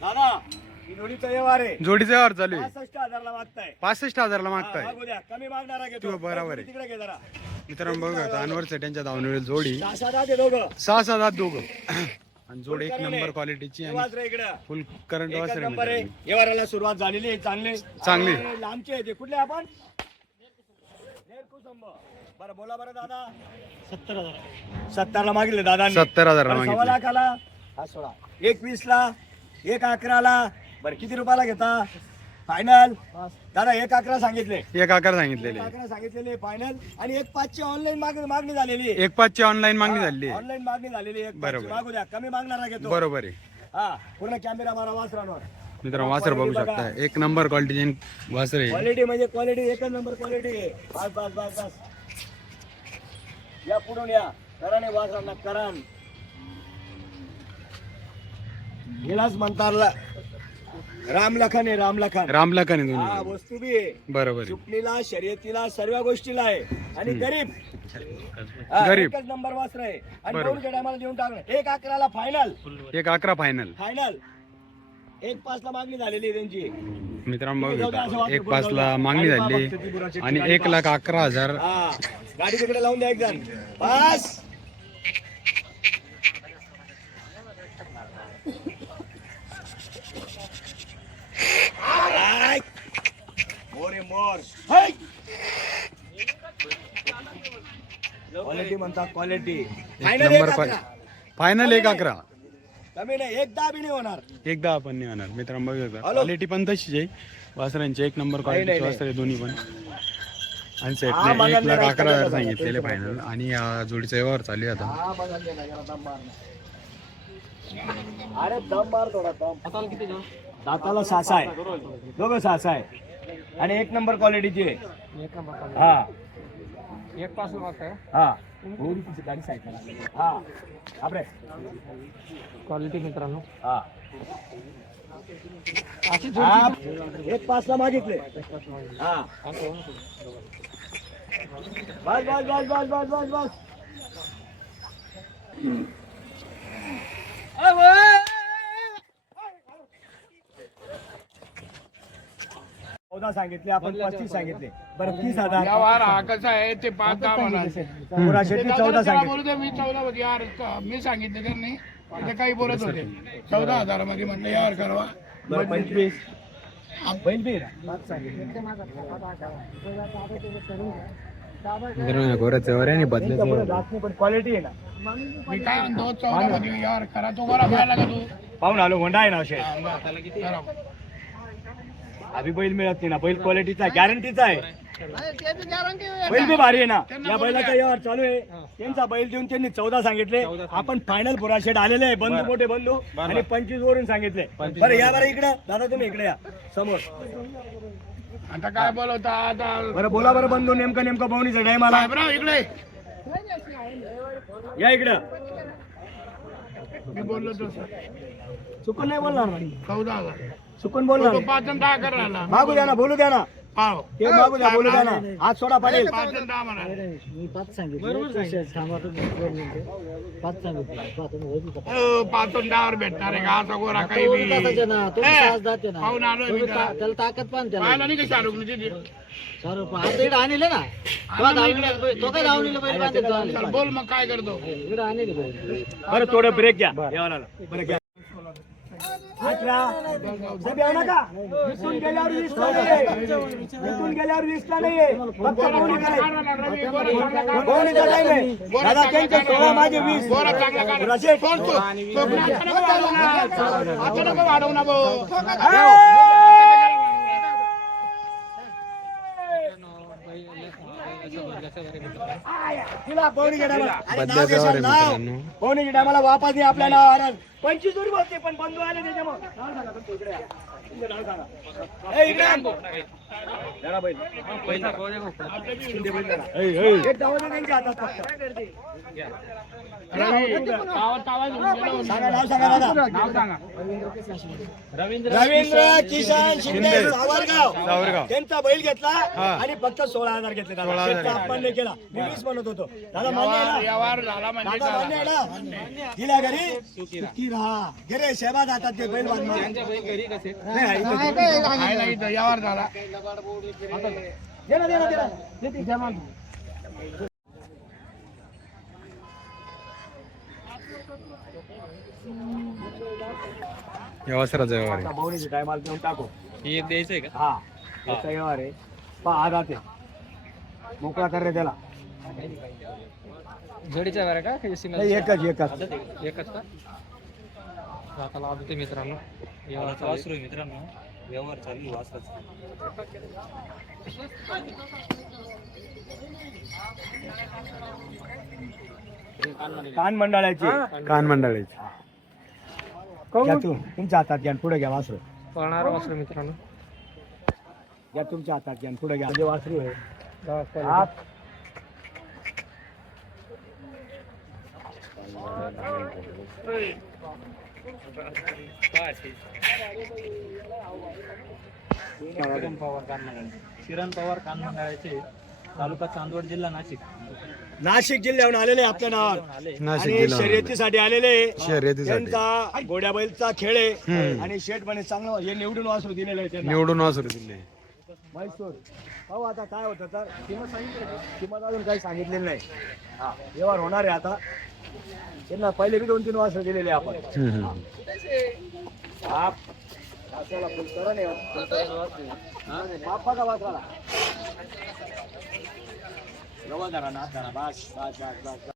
दादा ही जोडीचा व्यवहार आहे. जोडीचा व्यवहार चालू आहे. 65,000 ला मागताय. 65,000 मागताय. मागू द्या, कमी मागणारा घेतो. तो बरोबर आहे. तिकडे घे जरा. मित्रांनो बघा आता अनवर सेट्यांच्या धावणीवर जोडी 6-7 आहे दोघं. 6-7 दोघं आणि जोडी एक नंबर क्वालिटीची आणि वासरे इकडं. फुल करंट एकच वासरे नंबर आहे. मित्रांनो. व्यवहाराला सुरुवात झालेली आहे. चांगले चांगली. आणि लांबचे आहे ते. कुठले आपण बरं बोला बरं दादा. 70 ला मागितले दादा. 70,000 ला 1.25 मागितले. लाखाला हा 16 21 ला 1.11 ला. बरं किती रुपयाला घेता फायनल दादा? 1.11 सांगितले. 1,11 सांगितलेले. 1.11 सांगितलेले फायनल आणि 1.5 ची ऑनलाईन मागणी झालेली आहे. 1,500 ची ऑनलाईन मागणी झाली आहे. ऑनलाईन मागणी झालेली आहे. 1.5 बरोबर. मागू द्या, कमी मागणारा घेतो. बरोबर आहे. हा पूर्ण कॅमेरा मारा वासरांवर. मित्रांनो वासर बघू शकता एक नंबर क्वालिटीचे वासर आहे. क्वालिटी म्हणजे क्वालिटी एकच नंबर क्वालिटी आहे. बस बस बस बस या पुढून या कराने वासरांना करान गेलाच म्हणतात रामलखन आहे. रामलखन रामलखन आहे हा दोन्ही. वस्तू बी आहे. बरोबर आहे. चुकणीला शर्यतीला सर्व गोष्टीला आहे आणि गरीब हा, गरीब. एकच नंबर वस्त्र आहे आणि बरोबर. दोन टायमाला देऊन टाकणार. 1.11 ला फायनल. 1,11 फायनल. फायनल 1.5 ला मागणी झालेली आहे त्यांची. मित्रांनो बघू शकता 1,500 ला मागणी झाली आणि 1,11,000. हा गाडी तिकडे लावून द्या एक जण बस. मोर आहे, मोर. हाय. क्वालिटी म्हणतात क्वालिटी. Final number 1.11. फायनल 1,11. कमी नाही 1.10 बी नाही होणार. एकदा आपण नाही होणार. मित्रांनो बघू शकता हॅलो. क्वालिटी पण तशीच आहे वासरांची. एक नंबर क्वालिटीचे नाही. वासर आहे दोन्ही पण. आणि हा, सेटने बघा 1,11,000 जरा. सांगितलेले फायनल आणि या जोडीचा व्यवहार चालू आहे आता. हा बघा जरा दम मार. अरे दम मार थोडा दम. दाताला किती दाताला 6 आहे. दोघं 6 आहे आणि एक नंबर क्वालिटीची आहे. हा 1.5 लाख आहे. हा थोडी तिची गाडी साईड करा. हा आपले क्वालिटी मित्रांनो हा 1.5 ला मागितले. हा बस बस बस बस बस बस बस. चौदा सांगितले आपण 35 सांगितले. बरं 30,000 व्यवहार हा कसा आहे ते 5-10 म्हणा. पुरा शेती 14 सांगितले. बोलू दे, मी 14 मध्ये यार मी सांगितलं त्यांनी ते काही बोलत होते 14,000 मध्ये म्हटलं यार करवा. बरं 25 बैल बी सांगितले. मित्रांनो गोऱ्याचा व्यवहार आहे आणि बदल्याचा व्यवहार. पण क्वालिटी आहे ना. मी काय म्हणतो 14 मध्ये यार करा. तो बरा पाहायला का तू पाहून आलो होंडा आहे ना असे. करा. अभि बैल मिळत नाही ना. बैल क्वालिटीचा गॅरंटीचा आहे. बैल बी भारी आहे ना. या बैलाचा व्यवहार चालू आहे. त्यांचा बैल देऊन त्यांनी 14 सांगितले. आपण फायनल पुरा शेट आलेले आहे. बंधू मोठे बंधू आणि 25 वरून सांगितले. बरं या बरं इकडे दादा तुम्ही इकडे या समोर. आता काय बोलवता आता बरं बोला बरं बंधू नेमकं भावनीचा टाइम आला. साहेबराव इकडे या इकडं. मी बोललो तसं चुकून नाही बोलणार 14,000 चुकून बोलणार तो 5-10 करा ना. मागू द्या ना बोलू द्या ना. पाव ते मागू द्या बोलू द्या ना. हात सोडा पाटील. 5-10 म्हणा. मी 5 सांगितले. थांबा तुम्ही 2 मिनिटे. 5 सांगितले. 5-10 वर भेटणार आहे का असा गोरा काही बी पाहून आलोय मी त्याला. त्याला ताकद पण त्याला पाहिला नाही का शाहरुखने ते? सर आता इकडे आणले ना. तो काय धावलेलं बैल बांधेल तो आणले. चल बोल मग काय करतो. इकडे आणले बैल. बरं थोडं ब्रेक घ्या. बरं घ्या. साहेब येऊ नका. इथून गेल्यावर 20 ला नाहीये. इथून गेल्यावर 20 ला नाहीये. फक्त बोनीचा टाइम आहे. दादा त्यांचे 16 माझे 20. गोरा चांगला काढ. राशेट. सोड तू. तो पण आता नको वाढवू ना. आता नको वाढवू ना भाऊ. तिला पवनीच्या टायमाला अरे नाव बदल्याचा व्यवहार आहे घेशाल नाव. मित्रांनो. पवनीच्या टायमाला वापस नाही आपल्या नावावर 25 जोडी बसते पण बंधू आले त्याच्यामुळे नाव सांगा तुमचं इकडे या. तुमचं नाव सांगा. ए, इकडे आण. जरा बैल. शिंदे बैल जरा. एक जाऊ दे त्यांच्या हातात फक्त. रवी, आवाज आवाज बोलव. सांगा नाव सांगा दादा. नाव सांगा. रवींद्र किशन शिंदे सावरगाव. सावरगाव. त्यांचा बैल घेतला हा. आणि फक्त 16,000 घेतले दादा. 16,000 शेतचा अपमान नाही केला. मी 20 म्हणत होतो दादा मान्य आहे ना? व्यवहार झाला म्हणजे दादा मान्य आहे ना? दिल्या घरी हा गेले शहबाज हातात ते बैल बांधणार नाही, हा, इथं काय दे. काय खायला इथं यावर झाला दे ना, दे ना, दे ना. दे ती. व्यवसायाचा व्यवहार आता आहे. बहुणीची टायमाला देऊन टाकू ही एक द्यायचंय का हा याचा व्यवहार आहे पहा आज आते मोकळा कर रे त्याला जोडीचा बरं का नाही, एकच एकच का आता लावतो मित्रांनो व्यवहार वासरू आहे मित्रांनो व्यवहार चालू आहे वासराचा कान मंडळाची कान मंडळी घ्या तू तुमच्या हातात घ्या पुढे घ्या वासरू पळणार वासरू मित्रांनो घ्या तुमच्या हातात घ्या पुढे घ्या म्हणजे वासरू आहे गावात हात. किरण पवार कान मंडळाचे तालुका चांदवड जिल्हा नाशिक नाशिक जिल्ह्याहून आलेले आपल्या नावावर नाशिक आणि जिल्हा शर्यतीसाठी आलेले शर्यतीसाठी त्यांचा घोड्या बैलचा खेळ आहे आणि शेठ म्हणे चांगलं हे निवडून वासरू दिलेलं आहे त्यांना निवडून वासरू दिले. म्हैसूर पाहू आता काय होतं तर किंमत सांगितली किंमत अजून काही सांगितलेली नाही हा व्यवहार होणार आहे आता त्यांना पहिले बी 2-3 वासरू दिलेले आपण बाप वासराला फुलकरण आहे. बाप बघा वासराला जवळ धरा ना धरा बस बस बस बस